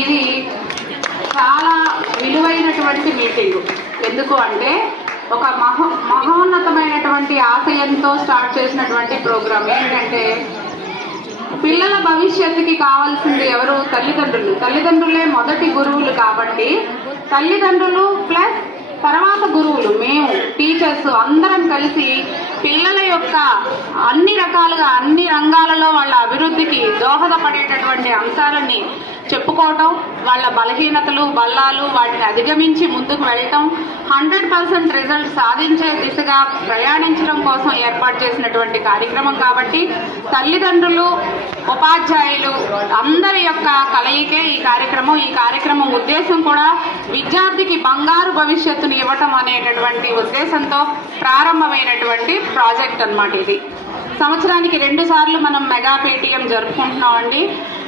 ఇది చాలా విలువైనటువంటి మీటింగ్. ఎందుకు అంటే ఒక మహోన్నతమైనటువంటి ఆశయంతో స్టార్ట్ చేసినటువంటి ప్రోగ్రామ్. ఏంటంటే పిల్లల భవిష్యత్తుకి కావాల్సింది ఎవరు? తల్లిదండ్రులే మొదటి గురువులు. కాబట్టి తల్లిదండ్రులు ప్లస్ తర్వాత గురువులు, మేము టీచర్స్ అందరం కలిసి పిల్లల యొక్క అన్ని రకాలుగా అన్ని రంగాలలో వాళ్ళ అభివృద్ధికి దోహదపడేటటువంటి అంశాలని చెప్పుకోవటం, వాళ్ళ బలహీనతలు బల్లాలు వాటిని అధిగమించి ముందుకు వెళ్ళటం, 100% రిజల్ట్ సాధించే దిశగా ప్రయాణించడం కోసం ఏర్పాటు చేసినటువంటి కార్యక్రమం. కాబట్టి తల్లిదండ్రులు, ఉపాధ్యాయులు అందరి యొక్క కలయికే ఈ కార్యక్రమం. ఈ కార్యక్రమం ఉద్దేశం కూడా విద్యార్థికి బంగారు భవిష్యత్తుని ఇవ్వటం అనేటటువంటి ఉద్దేశంతో ప్రారంభమైనటువంటి ప్రాజెక్ట్ అన్నమాట. ఇది సంవత్సరానికి 2 సార్లు మనం మెగా పేటీఎం జరుపుకుంటున్నామండి.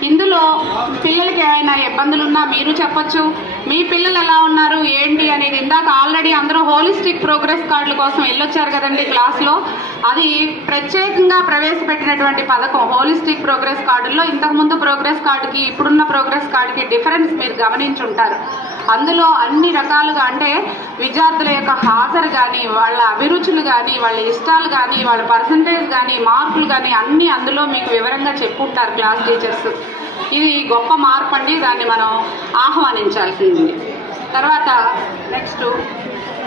ఇందులో పిల్లలకి ఏమైనా ఇబ్బందులున్నా మీరు చెప్పొచ్చు. మీ పిల్లలు ఎలా ఉన్నారు ఏంటి అనేది ఇందాక ఆల్రెడీ అందరూ హోలిస్టిక్ ప్రోగ్రెస్ కార్డుల కోసం వెళ్ళొచ్చారు కదండి క్లాస్లో. అది ప్రత్యేకంగా ప్రవేశపెట్టినటువంటి పథకం. హోలిస్టిక్ ప్రోగ్రెస్ కార్డుల్లో ఇంతకుముందు ప్రోగ్రెస్ కార్డుకి ఇప్పుడున్న ప్రోగ్రెస్ కార్డుకి డిఫరెన్స్ మీరు గమనించుంటారు. అందులో అన్ని రకాలుగా అంటే విద్యార్థుల యొక్క హాజరు కానీ, వాళ్ళ అభిరుచులు కానీ, వాళ్ళ ఇష్టాలు కానీ, వాళ్ళ పర్సంటేజ్ కానీ, మార్కులు కానీ అన్నీ అందులో మీకు వివరంగా చెప్పుకుంటారు క్లాస్ టీచర్స్. ఇది గొప్ప మార్పు అండి. దాన్ని మనం ఆహ్వానించాల్సింది. తర్వాత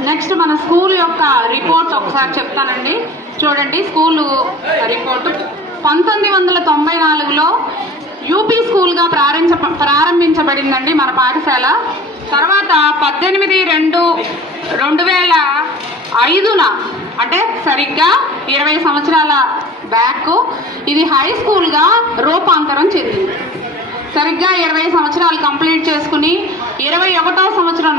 నెక్స్ట్ మన స్కూల్ యొక్క రిపోర్ట్ ఒకసారి చెప్తానండి. చూడండి, స్కూలు రిపోర్టు 1994లో యూపీ స్కూల్గా ప్రారంభించబడిందండి మన పాఠశాల. తర్వాత 18/2/2005 అంటే సరిగ్గా 20 సంవత్సరాల బ్యాక్ ఇది హై స్కూల్గా రూపాంతరం చెందింది. సరిగ్గా 20 సంవత్సరాలు కంప్లీట్ చేసుకుని 21వ సంవత్సరం